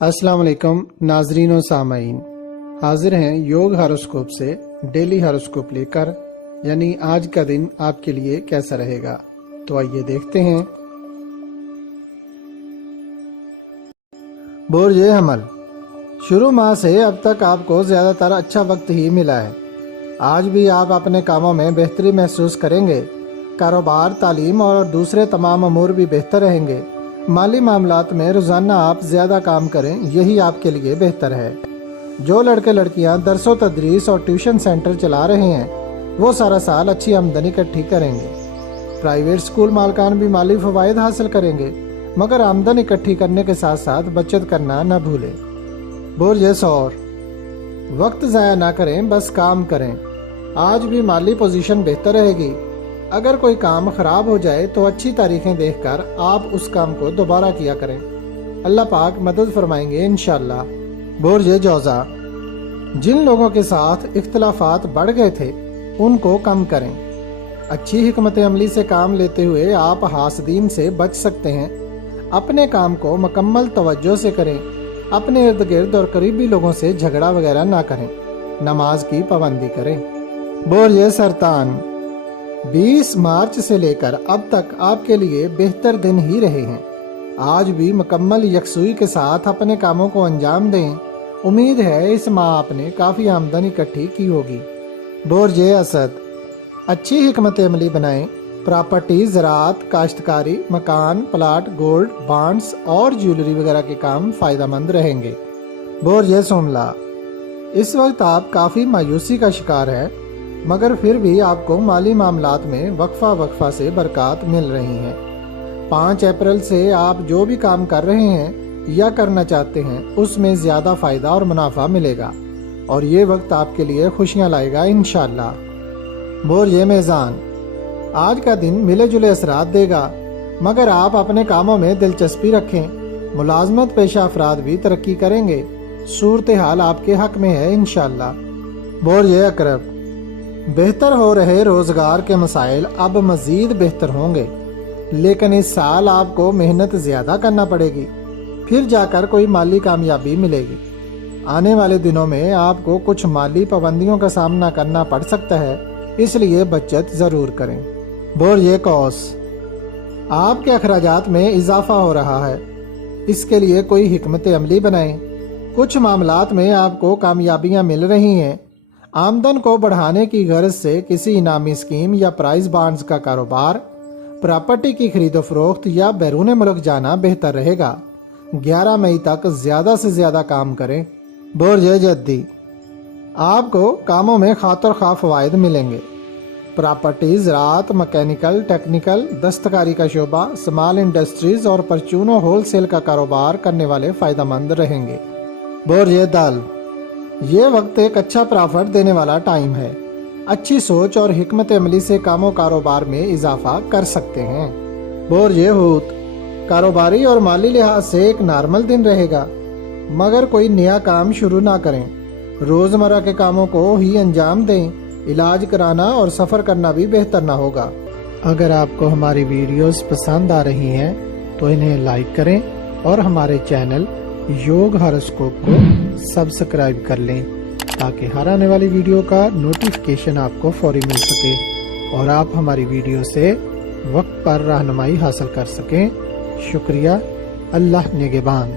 अस्सलाम वालेकुम नाजरीन और सामाईन, हाजिर हैं योग हॉरोस्कोप से डेली हॉरोस्कोप लेकर, यानी आज का दिन आपके लिए कैसा रहेगा। तो आइए देखते हैं। बुर्ज हमल, शुरू माह से अब तक आपको ज़्यादातर अच्छा वक्त ही मिला है। आज भी आप अपने कामों में बेहतरी महसूस करेंगे। कारोबार, तालीम और दूसरे तमाम अमूर भी बेहतर रहेंगे। माली मामलात में रोज़ाना आप ज़्यादा काम करें, यही आपके लिए बेहतर है। जो लड़के लड़कियां दरसो तदरीस और ट्यूशन सेंटर चला रहे हैं, वो सारा साल अच्छी आमदनी इकट्ठी करेंगे। प्राइवेट स्कूल मालकान भी माली फ़वाइद हासिल करेंगे, मगर आमदनी इकट्ठी करने के साथ साथ बचत करना न भूलें। बुर्ज सौर, वक्त ज़ाया ना करें, बस काम करें। आज भी माली पोजीशन बेहतर रहेगी। अगर कोई काम खराब हो जाए तो अच्छी तारीखें देखकर आप उस काम को दोबारा किया करें। अल्लाह पाक मदद फरमाएंगे इंशाअल्लाह। बुर्ज जौज़ा, जिन लोगों के साथ इख्तलाफात बढ़ गए थे उनको कम करें। अच्छी हिकमत अमली से काम लेते हुए आप हासदीन से बच सकते हैं। अपने काम को मुकम्मल तवज्जो से करें। अपने इर्द गिर्द और करीबी लोगों से झगड़ा वगैरह ना करें। नमाज की पाबंदी करें। बुर्ज सरतान, 20 मार्च से लेकर अब तक आपके लिए बेहतर दिन ही रहे हैं। आज भी मुकम्मल यकसुई के साथ अपने कामों को अंजाम दें। उम्मीद है इस माह आपने काफ़ी आमदनी इकट्ठी की होगी। बुर्ज असद, अच्छी हिकमत अमली बनाएं। प्रॉपर्टी, ज़राअत, काश्तकारी, मकान, प्लाट, गोल्ड, बॉन्ड्स और ज्वेलरी वगैरह के काम फ़ायदेमंद रहेंगे। बुर्ज सोमला, इस वक्त आप काफ़ी मायूसी का शिकार है, मगर फिर भी आपको माली मामलात में वक्फा से बरकत मिल रही हैं। 5 अप्रैल से आप जो भी काम कर रहे हैं या करना चाहते हैं उसमें ज़्यादा फ़ायदा और मुनाफा मिलेगा और ये वक्त आपके लिए खुशियां लाएगा इंशाअल्लाह। बुर्ज मेज़ान, आज का दिन मिले जुले असरात देगा, मगर आप अपने कामों में दिलचस्पी रखें। मुलाजमत पेशा अफराद भी तरक्की करेंगे। सूरत हाल आपके हक में है इंशाअल्लाह। बुर्ज अकरब, बेहतर हो रहे रोज़गार के मसाइल अब मज़ीद बेहतर होंगे, लेकिन इस साल आपको मेहनत ज़्यादा करना पड़ेगी, फिर जाकर कोई माली कामयाबी मिलेगी। आने वाले दिनों में आपको कुछ माली पाबंदियों का सामना करना पड़ सकता है, इसलिए बचत ज़रूर करें। बुर्ज कौस, आपके अखराजात में इजाफा हो रहा है, इसके लिए कोई हिकमत अमली बनाएं। कुछ मामलात में आपको कामयाबियाँ मिल रही हैं। आमदन को बढ़ाने की गर्ज से किसी इनामी स्कीम या प्राइज बॉन्ड्स का कारोबार, प्रॉपर्टी की खरीदो फरोख्त या बैरून मुल्क जाना बेहतर रहेगा। 11 मई तक ज़्यादा से ज़्यादा काम करें। बुर्ज जद्दी, आपको कामों में खातर खा फ़वाइद मिलेंगे। प्रॉपर्टी, ज़राअत, मैकेनिकल, टेक्निकल, दस्तकारी का शोबा, स्मॉल इंडस्ट्रीज और परचूनों होलसेल का कारोबार करने वाले फ़ायदेमंद रहेंगे। बुर्ज दाल, ये वक्त एक अच्छा प्रॉफिट देने वाला टाइम है। अच्छी सोच और हिकमत अमली से कामों कारोबार में इजाफा कर सकते हैं। बुर्ज हूत, कारोबारी और माली लिहाज से एक नॉर्मल दिन रहेगा, मगर कोई नया काम शुरू ना करें। रोज़मर्रा के कामों को ही अंजाम दें। इलाज कराना और सफ़र करना भी बेहतर ना होगा। अगर आपको हमारी वीडियोस पसंद आ रही हैं तो इन्हें लाइक करें और हमारे चैनल योग हॉरोस्कोप को सब्सक्राइब कर लें, ताकि हर आने वाली वीडियो का नोटिफिकेशन आपको फौरी मिल सके और आप हमारी वीडियो से वक्त पर रहनुमाई हासिल कर सकें। शुक्रिया। अल्लाह निगहबान।